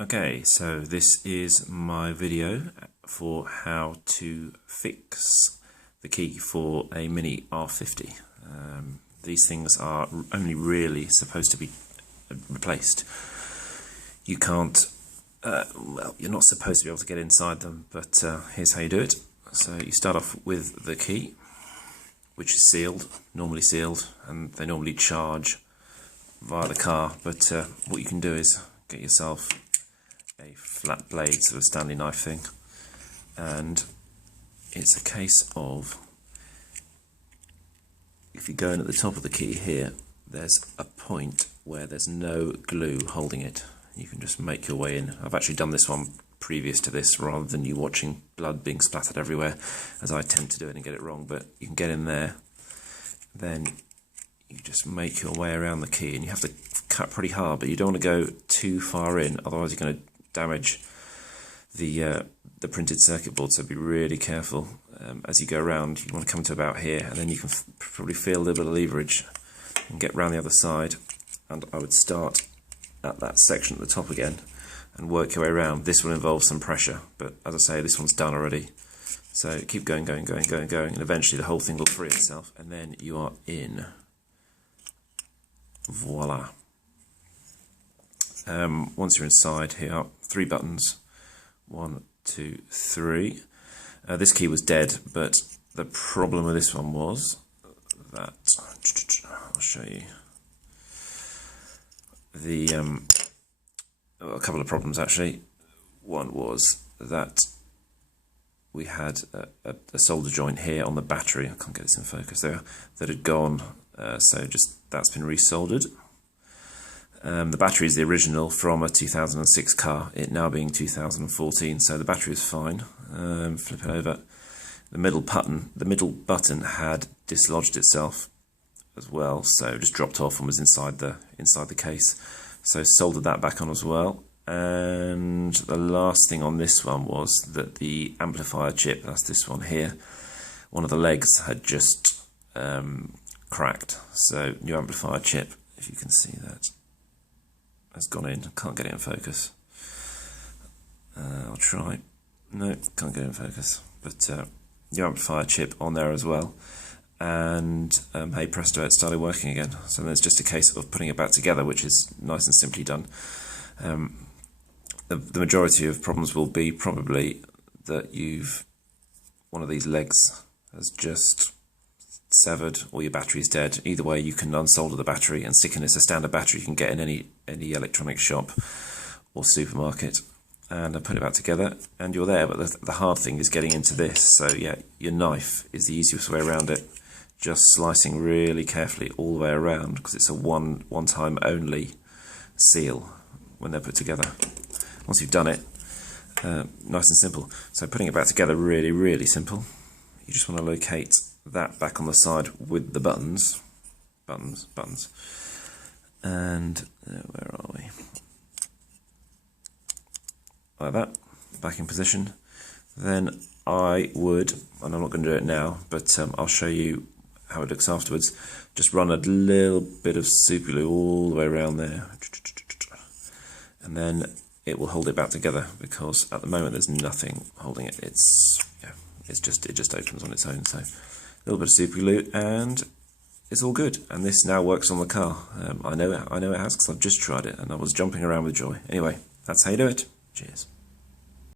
Okay, so this is my video for how to fix the key for a Mini R50. These things are only really supposed to be replaced. You can't, well, you're not supposed to be able to get inside them, but here's how you do it. So you start off with the key, which is sealed, normally sealed, and they normally charge via the car, but what you can do is get yourself a flat blade, sort of Stanley knife thing, and it's a case of, if you go in at the top of the key here, there's a point where there's no glue holding it. You can just make your way in. I've actually done this one previous to this rather than you watching blood being splattered everywhere, as I tend to do it and get it wrong, but you can get in there, then you just make your way around the key, and you have to cut pretty hard, but you don't want to go too far in, otherwise you're going to damage the printed circuit board, so be really careful as you go around. You want to come to about here, and then you can probably feel a little bit of leverage and get round the other side, and I would start at that section at the top again and work your way around. This will involve some pressure, but as I say, this one's done already, so keep going, and eventually the whole thing will free itself, and then you are in. Voila. Once you're inside, here are 3 buttons. 1, 2, 3. This key was dead, but the problem with this one was that, I'll show you, a couple of problems actually. One was that we had a solder joint here on the battery, I can't get this in focus there, that had gone, so just that's been resoldered. The battery is the original from a 2006 car, it now being 2014, so the battery is fine. Flip it over. The middle button had dislodged itself as well, so just dropped off and was inside the case. So soldered that back on as well. And the last thing on this one was that the amplifier chip, that's this one here, one of the legs had just cracked. So new amplifier chip, if you can see that, has gone in. Can't get it in focus. I'll try. No, can't get it in focus. But new amplifier chip on there as well. And hey presto, it started working again. So then it's just a case of putting it back together, which is nice and simply done. The majority of problems will be probably that one of these legs has just severed or your battery's dead. Either way, you can unsolder the battery and stick in as a standard battery you can get in any electronics shop or supermarket, and put it back together and you're there. But the hard thing is getting into this, so yeah, your knife is the easiest way around it, just slicing really carefully all the way around, because it's a one time only seal when they're put together. Once you've done it, nice and simple. So putting it back together, really simple. You just want to locate that back on the side with the buttons, and where are we? Like that, back in position. Then I would, and I'm not going to do it now, but I'll show you how it looks afterwards. Just run a little bit of super glue all the way around there, and then it will hold it back together, because at the moment there's nothing holding it. It just opens on its own. So a little bit of super glue and it's all good. And this now works on the car. I know it has, because I've just tried it and I was jumping around with joy. Anyway, that's how you do it. Cheers.